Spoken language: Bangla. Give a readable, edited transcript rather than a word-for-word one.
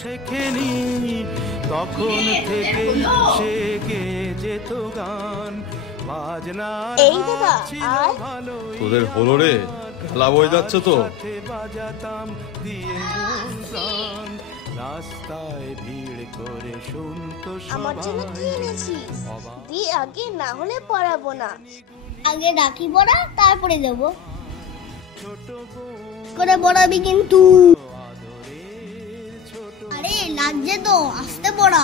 শেখেনি তখন থেকে শেখে যেত গান বাজনা। এই দাদা তোদের হলো রে, খেলা বয়ে যাচ্ছে তো। বাজাতাম দিয়ে মন প্রাণ, রাস্তায় ভিড় করে শুনতো আমার জন্য কি এনেছিস? দি আগে, না হলে পড়াবো না। আগে রাখি পড়া, তারপরে দেবো। করে পড়াবি কিন্তু। আরে লাগছে তো, আসতে পড়া।